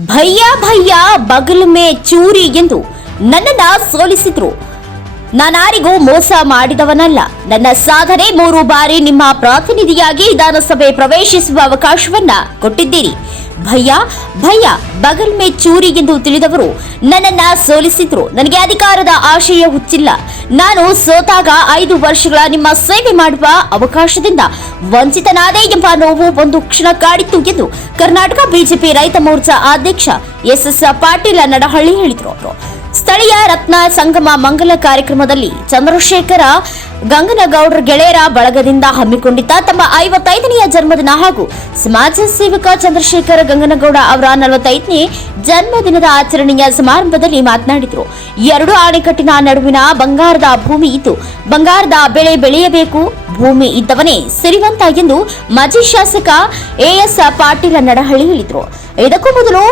ಭಯ್ಯ ಭಯ್ಯ ಬಗಲ್ ಮೇ ಚೂರಿ ಎಂದು ನನ್ನನ್ನ ಸೋಲಿಸಿದ್ರು. ನಾನಾರಿಗೂ ಮೋಸ ಮಾಡಿದವನಲ್ಲ. ನನ್ನ ಸಾಧನೆ ಮೂರು ಬಾರಿ ನಿಮ್ಮ ಪ್ರಾತಿನಿಧಿಯಾಗಿ ವಿಧಾನಸಭೆ ಪ್ರವೇಶಿಸುವ ಅವಕಾಶವನ್ನ ಕೊಟ್ಟಿದ್ದೀರಿ. ಭಯ್ಯ ಭಯ್ಯ ಬಗಲ್ ಮೇ ಚೂರಿ ಎಂದು ತಿಳಿದವರು ನನ್ನನ್ನ ಸೋಲಿಸಿದ್ರು. ನನಗೆ ಅಧಿಕಾರದ ಆಶಯ ಹುಚ್ಚಿಲ್ಲ. ನಾನು ಸೋತಾಗ ಐದು ವರ್ಷಗಳ ನಿಮ್ಮ ಸೇವೆ ಮಾಡುವ ಅವಕಾಶದಿಂದ ವಂಚಿತನಾದೆ ಎಂಬ ನೋವು ಒಂದು ಕ್ಷಣ ಕಾಡಿತ್ತು ಎಂದು ಕರ್ನಾಟಕ ಬಿಜೆಪಿ ರೈತ ಮೋರ್ಚಾ ಅಧ್ಯಕ್ಷ ಎಸ್ ಎಸ್ ಪಾಟೀಲ ನಡಹಳ್ಳಿ ಹೇಳಿದರು ಸ್ಥಳೀಯ ರತ್ನ ಸಂಗಮ ಮಂಗಲ ಕಾರ್ಯಕ್ರಮದಲ್ಲಿ ಚಂದ್ರಶೇಖರ, ಗಂಗನಗೌಡರ ಗೆಳೆಯರ ಬಳಗದಿಂದ ಹಮ್ಮಿಕೊಂಡಿದ್ದ ತಮ್ಮ ಐವತ್ತೈದನೆಯ ಜನ್ಮದಿನ ಹಾಗೂ ಸಮಾಜ ಸೇವಕ ಚಂದ್ರಶೇಖರ ಗಂಗನಗೌಡ ಅವರ ನಲವತ್ತೈದನೇ ಜನ್ಮದಿನದ ಆಚರಣೆಯ ಸಮಾರಂಭದಲ್ಲಿ ಮಾತನಾಡಿದರು. ಎರಡು ಅಣೆಕಟ್ಟಿನ ನಡುವಿನ ಬಂಗಾರದ ಭೂಮಿ ಇದ್ದು, ಬಂಗಾರದ ಬೆಳೆ ಬೆಳೆಯಬೇಕು, ಭೂಮಿ ಇದ್ದವನೇ ಸಿರಿವಂತ ಎಂದು ಮಾಜಿ ಶಾಸಕ ಎಎಸ್ ಪಾಟೀಲ ನಡಹಳ್ಳಿ ಹೇಳಿದರು. ಇದಕ್ಕೂ ಮೊದಲು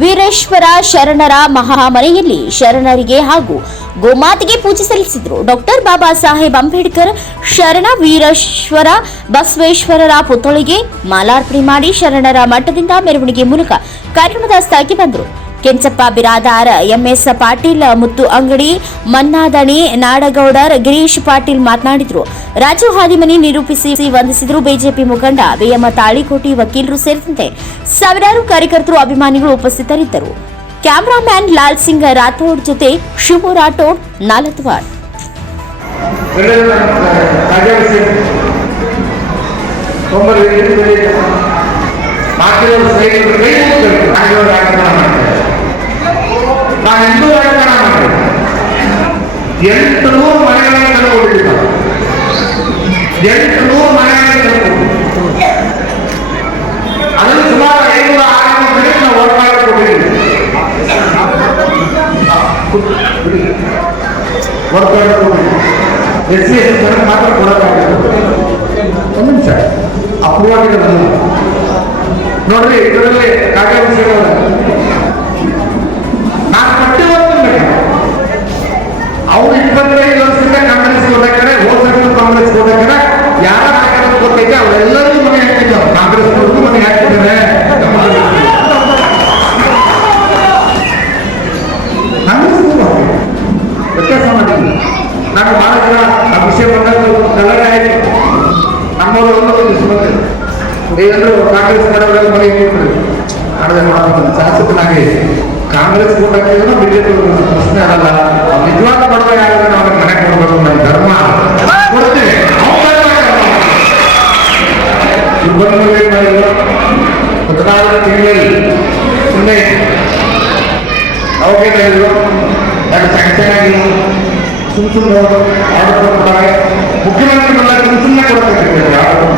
ವೀರೇಶ್ವರ ಶರಣರ ಮಹಾಮನೆಯಲ್ಲಿ ಶರಣರಿಗೆ ಹಾಗೂ ಗೋಮಾತೆಗೆ ಪೂಜೆ ಸಲ್ಲಿಸಿದ್ರು. ಡಾಕ್ಟರ್ ಬಾಬಾ ಸಾಹೇಬ್ ಅಂಬೇಡ್ಕರ್ ಶರಣ ವೀರೇಶ್ವರ ಬಸವೇಶ್ವರರ ಪುತ್ಥಳಿಗೆ ಮಾಲಾರ್ಪಣೆ ಮಾಡಿ ಶರಣರ ಮಠದಿಂದ ಮೆರವಣಿಗೆ ಮೂಲಕ ಕಾರ್ಯಕ್ರಮದ ಸ್ಥಳಕ್ಕೆ ಬಂದರು. ಕೆಂಚಪ್ಪ ಬಿರಾದಾರ್, ಎಂಎಸ್ ಪಾಟೀಲ್ ಮುತ್ತು ಅಂಗಡಿ, ಮನ್ನಾದಣಿ, ನಾಡಗೌಡರ್ ಗಿರೀಶ್ ಪಾಟೀಲ್ ಮಾತನಾಡಿದರು. ರಾಜು ಹಾದಿಮನಿ ನಿರೂಪಿಸಿ ವಂದಿಸಿದರು ಬಿಜೆಪಿ ಮುಖಂಡ ಬಿಎಂ ತಾಳಿಕೋಟಿ ವಕೀಲರು ಸೇರಿದಂತೆ ಸಾವಿರಾರು ಕಾರ್ಯಕರ್ತರು ಅಭಿಮಾನಿಗಳು ಉಪಸ್ಥಿತರಿದ್ದರು. ಕ್ಯಾಮರಾಮ್ಯಾನ್ ಲಾಲ್ ಸಿಂಗ್ ರಾಥೋಡ್ ಜೊತೆ ಶಿವು ರಾಠೋಡ್, ನಾಲತ್ವಾಡ್. ಕೈ ನಾನು ಎಂದೂ ರಾಜಕಾರಣ ಮಾಡ್ತೇನೆ ಎಂಟು ನೂರು ಮನೆಗಳನ್ನು ಕಳ್ಕೊಂಡಿದ್ದೀವಿ ನಾವು ಎಂಟು ನೂರು ಮನೆಗಳನ್ನು ಕಳ್ಕೊಂಡಿದ್ದೀವಿ ಅದನ್ನು ಸುಮಾರು ಐನೂರ ಆರುನೂರು ಕಡೆ ನಾವು vote ಮಾಡಿಕೊಟ್ಟಿದ್ದೀವಿ work S C S ಜನಕ್ಕೆ ಮಾತ್ರ ಕೊಡೋಕ್ಕಾಗಲ್ಲ ಒಂದು ನಿಮಿಷ ಅಪ್ರೂವ್ ಆಗಿದೆ ನೋಡ್ರಿ ಇದರಲ್ಲಿ ಕಾರ್ಯದರ್ಶಿಗಳು ನಾನು ಯಾರ ನಾಯಕರು ಗೊತ್ತೈತೆ? ಅವರೆಲ್ಲರಿಗೂ ಮನೆ ಕಾಂಗ್ರೆಸ್ ಅವ್ರಿಗೂ ಮನೆ ಹಾಕಿದ್ದಾರೆ. ನಾನು ಬಹಳ ಜನ ಆ ವಿಷಯ ಬಂದಾಗ ಕನ್ನಡ ಆಯಿತು. ನಮ್ಮವರು ಒಂದು ಸುಮ್ಮನೆ ನೀವೆಲ್ಲರೂ ಕಾಂಗ್ರೆಸ್ ಮಾಡೋರೆಲ್ಲ ಮನೆ ಇಟ್ಟಿರ್ತೀರಿ ಮಾಡೋದು ಶಾಸಕನಾಗಿ ಕಾಂಗ್ರೆಸ್ ಕೂಡ ಬಿಜೆಪಿ ಪ್ರಶ್ನೆ ಆಗಲ್ಲ. ನಿಜವಾದ ಬಡವ ಯಾರು ಅವ್ರಿಗೆ ಮನೆ ಕೊಡಬೇಕು ನನ್ನ ಧರ್ಮ. ಕೊಡ್ತೀವಿ ಇವ್ರು ಬಂದು ಏನ್ ಮಾಡಿದ್ರು ಹದಿನಾಲ್ಕು ತಿಂಗಳಲ್ಲಿ ಸುಮ್ಮನೆ ಅವಾಗೇನು ಹೇಳಿದ್ರು ಯಾಕೆ ಸ್ಯಾಂಕ್ಷನ್ ಆಗಿ ಸುಮ್ ಸುಮ್ಮನೆ ಆರ್ಡರ್ ಕೊಡ್ತಾರೆ ಮುಖ್ಯಮಂತ್ರಿಗಳ ಸುಮ್ ಸುಮ್ಮನೆ ಕೊಡಬೇಕು ಆರ್ಡರ್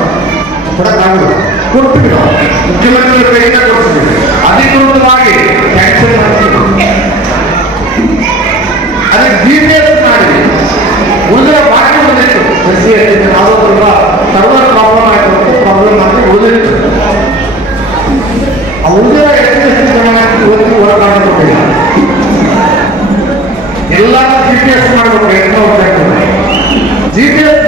ಕೊಡಕ್ಕಾಗಲ್ಲ ಕೊಡ್ತೀವಿ ನಾವು ಮುಖ್ಯಮಂತ್ರಿಗಳ ಕೈಯಿಂದ ಕೊಡ್ತೀವಿ ಅಧಿಕೃತವಾಗಿ ಜನ ಇವತ್ತು ಹೊರಗಾಡ ಎಲ್ಲ ಜಿ ಪಿ ಎಸ್ ಮಾಡಬೇಕು ಜಿ ಪಿ ಎಸ್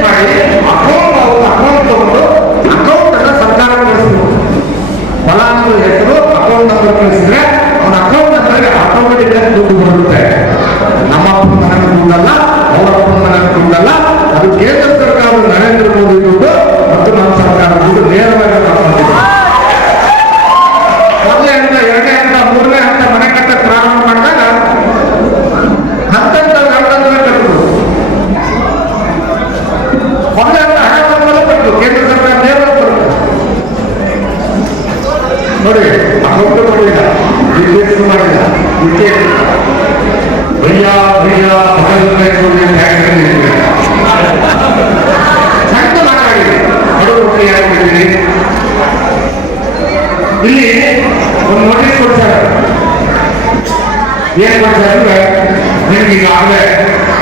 ಮಾಡಿಲ್ಲ ಇದಕ್ಕೆ ಭಯ್ಯ ಭಯ್ಯ ಸಣ್ಣ ಮಾತಾಡಿದೆ ಬಡವರು ಯಾರಿದ್ದೀರಿ ಇಲ್ಲಿ ಒಂದು ನೋಟಿಸ್ ಕೊಡ್ತಾರೆ ಏನ್ ಕೊಡ್ತಾರೆ ಅಂದ್ರೆ ನಿಮ್ಗೆ ಈಗಾಗಲೇ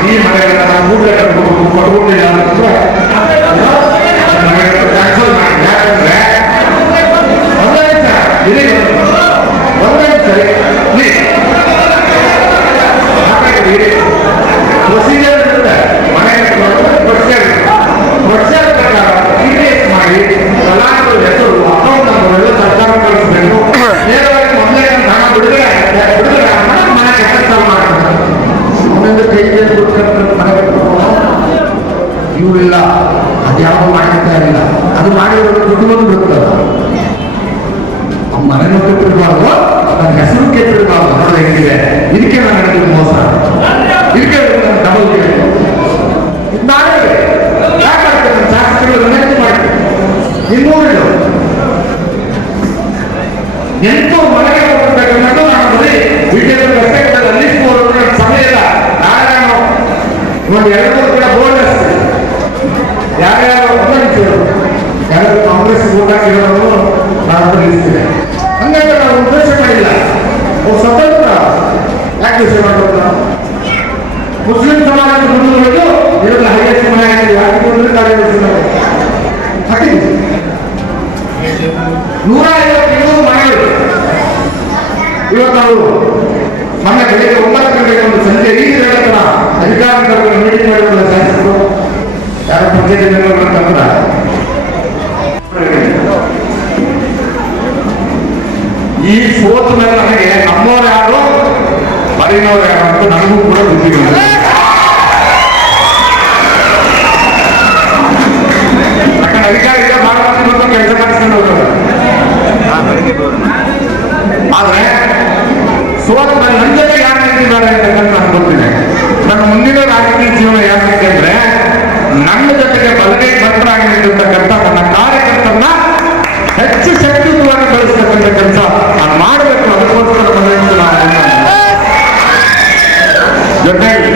ಈ ಮನೆಗಳನ್ನ ನಾವು ಮೂರು ಲಕ್ಷ ಕೊಡ್ಬೇಕು, ಕೊಡ್ಕೊಂಡಿಲ್ಲ ಅಂತಂದ್ರೆ ಕ್ಯಾನ್ಸಲ್ ಮಾಡಿ ಯಾಕಂದ್ರೆ ಒಂದೇ ನಿಮಿಷ ಇರಿ ಒಂದೇ ನಿಮಿಷ ಇವರಿಲ್ಲ ಅದ್ಯಾವುದು ಮಾಡ್ತಾ ಇಲ್ಲ. ಅದು ಮಾಡಿರೋದು ದುಡ್ಡು ಬಂದು ಮನೆಯನ್ನು ಕೆಟ್ಟಿರಬಾರ್ದು ನನ್ನ ಹೆಸರು ಕೆಟ್ಟಿರಬಾರ್ದು ನೋಡೋದು ಹೆಂಗಿದೆ? ಇದಕ್ಕೆ ನಾನು ಮೋಸ. ಇದಕ್ಕೆ ಡಬಲ್ ಕೇಳಿ ಯಾಕೆ ಬಂದ್ರೆ ಕಾರ್ಯದರ್ಶಿ ಹಾಕಿದ್ವಿ ನೂರ ಐವತ್ತು ಮನೆಗಳು ಇವತ್ತು ನಾವು ಮೊನ್ನೆ ಬೆಳಿಗ್ಗೆ ಒಂಬತ್ತು ಗಂಟೆಗೆ ಒಂದು ಸಂಜೆ ಈಗ ಹೇಳ್ತಾರ ಅಧಿಕಾರಿಗಳು ಮೀಟಿಂಗ್ ಮಾಡಿದ್ರಲ್ಲ ಶಾಸಕರು ಯಾರು ಪಂಚಾಯತಿ ಮೆಂಬರ್ಗಳು ತಂದ್ರ ಈ ಸೋತ ಮೇಲೆ ನನಗೆ ನಮ್ಮವ್ರು ಯಾರು ಮರಿನವ್ರು ಯಾರು ಅಂತ ನನಗೂ ಕೂಡ ಗೊತ್ತಿಲ್ಲ ನನ್ನ ಜೊತೆಗೆ ಬಲಗೈ ಬಂಟರಾಗಿ ನಿಂತಿರ್ತಕ್ಕಂಥ ನನ್ನ ಕಾರ್ಯಕರ್ತರನ್ನ ಹೆಚ್ಚು ಶಕ್ತಿಯುತವಾಗಿ ಬೆಳೆಸ್ತಕ್ಕಂಥ ಕೆಲಸ ನಾನು ಮಾಡಬೇಕು, ಅದಕ್ಕೋಸ್ಕರ ಬಂದಿದ್ದು ನಾನು. ಜೊತೆಗೆ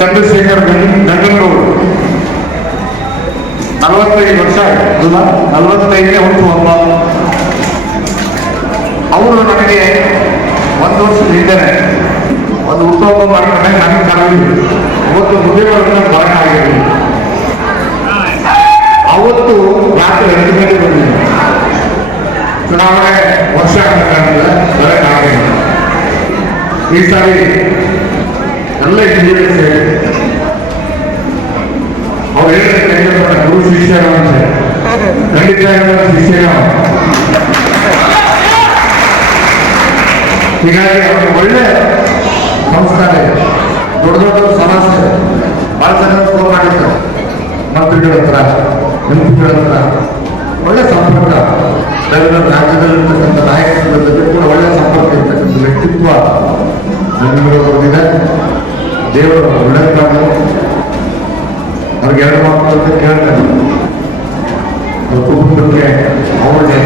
ಚಂದ್ರಶೇಖರ್ ಗಂಗನಗೌಡರು ನಲವತ್ತೈದು ವರ್ಷ ಅಲ್ಲ, ನಲವತ್ತೈದನೇ ಹುಟ್ಟು ಹಬ್ಬ. ಅವರು ನನಗೆ ಒಂದು ವರ್ಷದ ಹಿಂದೆ ಒಂದು ಉತ್ಸವ ಮಾಡ್ಕೊಂಡೆ ನನಗೆ ಕರೆದಿದ್ರು ಅವತ್ತು ಮುದಿಯವರನ್ನ ಬಾಣ ಆಗಿರಲಿಲ್ಲ ಅವತ್ತು ರಾತ್ರಿ ಎಂಟು ಗಂಟೆ ಬಂದಿಲ್ಲ ಚುನಾವಣೆ ವರ್ಷ ಆಗಿಲ್ಲ ಕಾಣ್ತದೆ ಬರೋಕ್ಕಾಗಲಿಲ್ಲ ಈ ಸಾರಿ ಎಲ್ಲ ಇಂಜಿನಿಯರ್ಸ್ ಅವ್ರು ಹೇಳಿದ್ರೆ ಗುರು ಶಿಷ್ಯರು ಅಂತ ಖಂಡಿತ ಹೀಗಾಗಿ ಒಳ್ಳೆ ಸಂಸ್ಕಾರ ಇದೆ. ದೊಡ್ಡ ದೊಡ್ಡ ಸಮಸ್ಯೆ ಇದೆ. ಭಾಳ ಜನ ಫೋನ್ ಮಾಡಿದ್ದಾರೆ ಮಂತ್ರಿಗಳ ಹತ್ರ ಎಂಪಿಗಳ ಹತ್ರ. ಒಳ್ಳೆ ಸಂಪರ್ಕ. ರಾಜ್ಯದಲ್ಲಿರ್ತಕ್ಕಂಥ ನಾಯಕರ ಜೊತೆ ಕೂಡ ಒಳ್ಳೆ ಸಂಪರ್ಕ ಇರ್ತಕ್ಕಂಥ ವ್ಯಕ್ತಿತ್ವ ಬಂದಿದೆ ದೇವರು ಒಳ್ಳೆ ಅವ್ರಿಗೆ ಎರಡು ಮಾತು ಕೇಳ್ತಾರೆ. ಕುಟುಂಬಕ್ಕೆ ಅವ್ರಿಗೆ